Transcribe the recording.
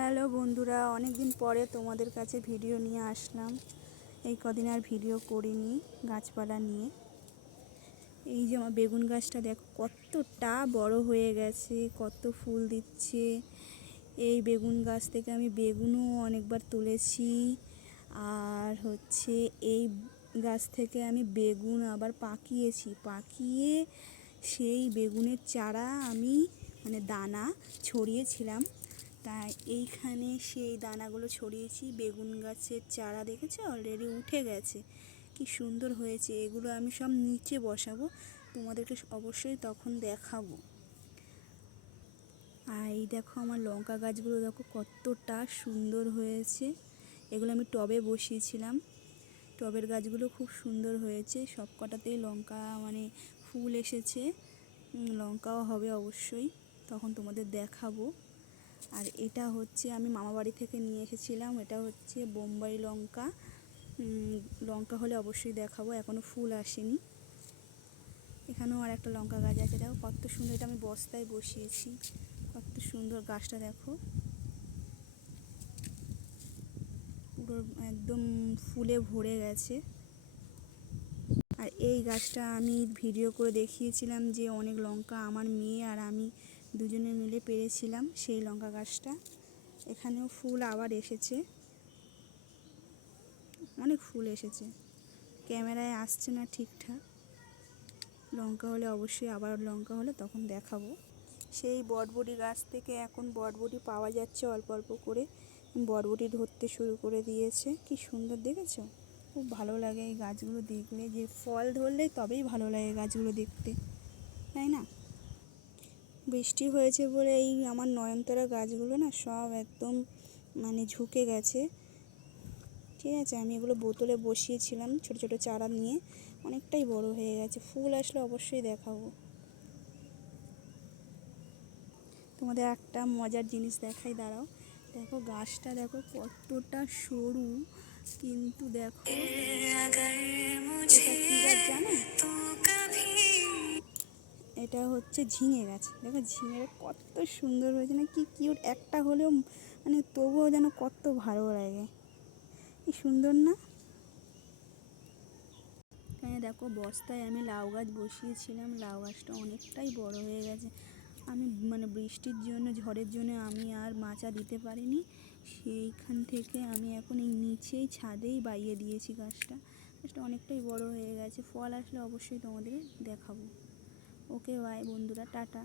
Hello বন্ধুরা অনেক দিন পরে তোমাদের কাছে ভিডিও নিয়ে আসলাম। এই কদিন আর ভিডিও করিনি গাছপালা নিয়ে। এই যে আমার বেগুন গাছটা দেখো, কতটা বড় হয়ে গেছে, কত ফুল দিচ্ছে। এই বেগুন গাছ থেকে আমি বেগুনও অনেকবার তুলেছি। আর হচ্ছে এই গাছ থেকে আমি বেগুন আবার পাকিয়েছি। পাকিয়ে সেই বেগুনের চারা আমি মানে দানা ছড়িয়েছিলাম। তাই এইখানে সেই দানাগুলো ছড়িয়েছি। বেগুন গাছের চারা দেখেছে? অলরেডি উঠে গেছে। কি সুন্দর হয়েছে। এগুলো আমি সব নিচে বসাবো। তোমাদেরকে অবশ্যই তখন দেখাবো। আর এই দেখো আমার লঙ্কা গাছগুলো দেখো কতটা সুন্দর হয়েছে। এগুলো আমি টবে বসিয়েছিলাম। টবের গাছগুলো খুব সুন্দর হয়েছে। সব কটাতেই লঙ্কা মানে ফুল এসেছে। লঙ্কাও হবে অবশ্যই। তখন তোমাদের দেখাবো। আর এটা হচ্ছে আমি মামাবাড়ি থেকে নিয়ে এসেছিলাম, এটা হচ্ছে বোম্বাই লঙ্কা। লঙ্কা হলে অবশ্যই দেখাবো এখনও ফুল আসেনি। এখানেও আর একটা লঙ্কা গাছ আছে, দেখো কত সুন্দর, এটা আমি বস্তায় বসিয়েছি। কত সুন্দর গাছটা দেখো। পুরো একদম ফুলে ভরে গেছে। আর এই গাছটা আমি ভিডিও করে দেখিয়েছিলাম যে অনেক লঙ্কা আমার মেয়ে আর আমি দুজনে মিলে পেরেছিলাম সেই লঙ্কা গাছটা। এখানেও ফুল আবার এসেছে। অনেক ফুল এসেছে। ক্যামেরায় আসছে না ঠিকঠাক। লঙ্কা হলে অবশ্যই আবার লঙ্কা হলে তখন দেখাবো। সেই বটবটি গাছ থেকে এখন বটবটি পাওয়া যাচ্ছে অল্প অল্প করে। বটবটি ধরতে শুরু করে দিয়েছে। কি সুন্দর দেখেছ? খুব ভালো লাগে এই গাছগুলো দেখলে। যে ফল ধরলে তবেই ভালো লাগে গাছগুলো দেখতে। তাই না? বৃষ্টি হয়েছে বলে এই আমার নয়নতারা গাছগুলো না সব একদম মানে ঝুঁকে গেছে। ঠিক আছে আমি এগুলো বোতলে বসিয়েছিলাম ছোট ছোট চারা নিয়ে। অনেকটাই বড় হয়ে গেছে। ফুল আসলে অবশ্যই দেখাবো। তোমাদের একটা মজার জিনিস দেখাই দাঁড়াও। দেখো গাছটা দেখো কতটা সরু কিন্তু দেখো জানো? হচ্ছে ঝিঙে গাছ। দেখো ঝিঙে কত সুন্দর হয়েছে, না কি কিউট একটা হলেও মানে তবুও যেন কত ভালো লাগে। কি সুন্দর না? এখানে দেখো বস্তায় আমি লাউ গাছ বসিয়েছিলাম, লাউ গাছটা অনেকটাই বড় হয়ে গেছে। আমি মানে বৃষ্টির জন্য, ঝড়ের জন্য আমি আর মাচা দিতে পারিনি। সেইখান থেকে আমি এখন এই নিচেই ছাদেই বাইয়ে দিয়েছি গাছটা। গাছটা অনেকটাই বড় হয়ে গেছে। ফল আসলে অবশ্যই তোমাদের দেখাবো। ওকে বাই বন্ধুরা টাটা।